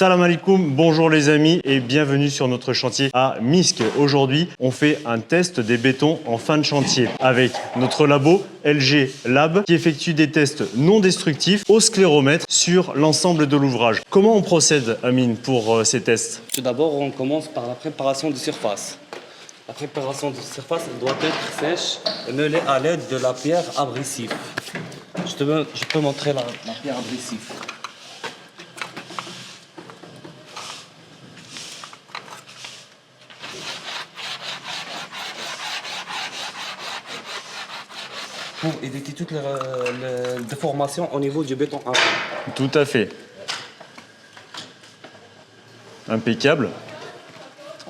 Salam alaikum, bonjour les amis et bienvenue sur notre chantier à Misk. Aujourd'hui, on fait un test des bétons en fin de chantier avec notre labo LG Lab qui effectue des tests non destructifs au scléromètre sur l'ensemble de l'ouvrage. Comment on procède, Amine, pour ces tests? Tout d'abord, on commence par la préparation de surface. La préparation de surface doit être sèche et mêlée à l'aide de la pierre abrasive. Je peux montrer la pierre abrasive. Pour éviter toutes les déformations au niveau du béton infime. Tout à fait. Impeccable.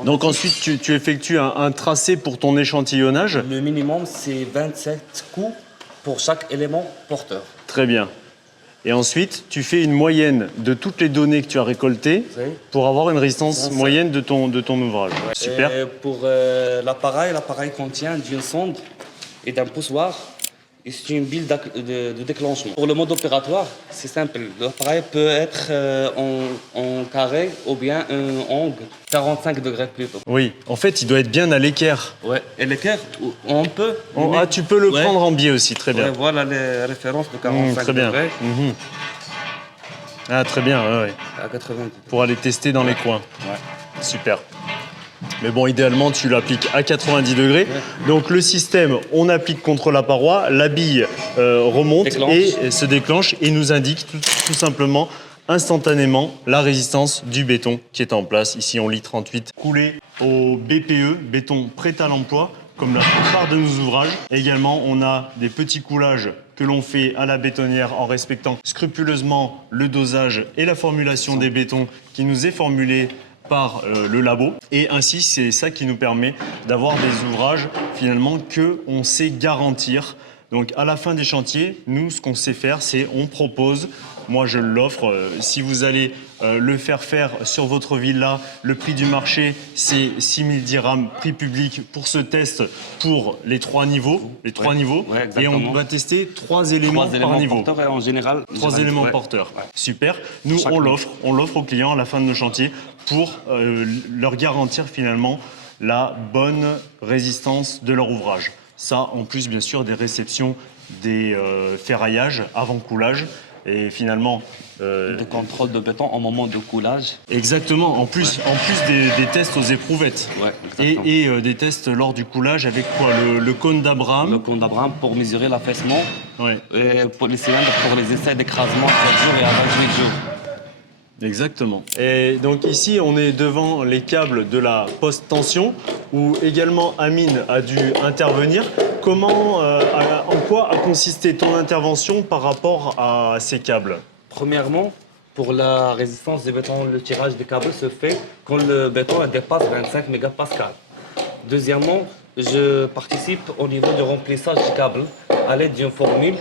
Donc ensuite, tu effectues un tracé pour ton échantillonnage. Le minimum, c'est 27 coups pour chaque élément porteur. Très bien. Et ensuite, tu fais une moyenne de toutes les données que tu as récoltées pour avoir une résistance moyenne de ton ouvrage. Ouais. Super. Et pour l'appareil contient d'une sonde et d'un poussoir. Et c'est une bille de déclenchement. Pour le mode opératoire, c'est simple. L'appareil peut être en carré ou bien en angle, 45 degrés plutôt. Oui, en fait, il doit être bien à l'équerre. Ouais. Et l'équerre, on peut... Ah, tu peux le prendre en biais aussi, très bien. Ouais, voilà les références de 45 très bien. degrés. Ah, très bien, ouais. À 90. Pour aller tester dans les coins. Ouais. Super. Mais bon, idéalement, tu l'appliques à 90 degrés. Ouais. Donc le système, on applique contre la paroi, la bille remonte et se déclenche et nous indique tout simplement, instantanément, la résistance du béton qui est en place. Ici, on lit 38. Coulé au BPE, béton prêt à l'emploi, comme la plupart de nos ouvrages. Également, on a des petits coulages que l'on fait à la bétonnière en respectant scrupuleusement le dosage et la formulation des bétons qui nous est formulée par le labo. Et ainsi, c'est ça qui nous permet d'avoir des ouvrages finalement qu'on sait garantir. Donc à la fin des chantiers, nous, ce qu'on sait faire, c'est on propose, moi je l'offre, si vous allez le faire sur votre villa, le prix du marché, c'est 6 000 dirhams, prix public pour ce test pour les trois niveaux. Ouais, et on va tester trois éléments par niveau. Porteurs et en général, trois éléments porteurs. Ouais. Super. Nous, on l'offre aux clients à la fin de nos chantiers pour leur garantir finalement la bonne résistance de leur ouvrage. Ça, en plus, bien sûr, des réceptions, des ferraillages avant coulage. Et finalement... de contrôle de béton au moment de coulage. Exactement. En plus des tests aux éprouvettes. Ouais, et des tests lors du coulage avec quoi? Le cône d'Abraham. Le cône d'Abraham pour mesurer l'affaissement. Ouais. Et pour les cylindres pour les essais d'écrasement à 4 jours et à 28 jours. Exactement. Et donc ici, on est devant les câbles de la post-tension où également Amine a dû intervenir. En quoi a consisté ton intervention par rapport à ces câbles? Premièrement, pour la résistance du béton, le tirage des câbles se fait quand le béton dépasse 25 mégapascales. Deuxièmement, je participe au niveau du remplissage du câble à l'aide d'une formule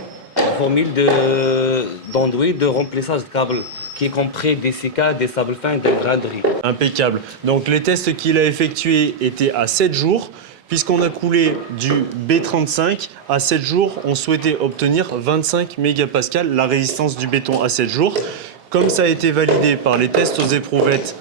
d'enduit de remplissage de câble, qui est compris des silicates, des sables fins et des graderies. Impeccable. Donc les tests qu'il a effectués étaient à 7 jours. Puisqu'on a coulé du B35 à 7 jours, on souhaitait obtenir 25 mégapascales, la résistance du béton à 7 jours. Comme ça a été validé par les tests aux éprouvettes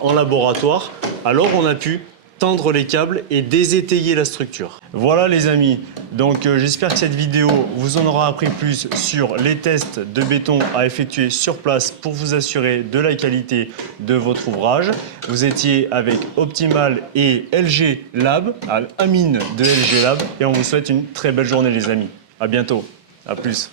en laboratoire, alors on a pu tendre les câbles et désétayer la structure. Voilà les amis, donc j'espère que cette vidéo vous en aura appris plus sur les tests de béton à effectuer sur place pour vous assurer de la qualité de votre ouvrage. Vous étiez avec Optimal et LG Lab, Amine de LG Lab, et on vous souhaite une très belle journée les amis. À bientôt, à plus.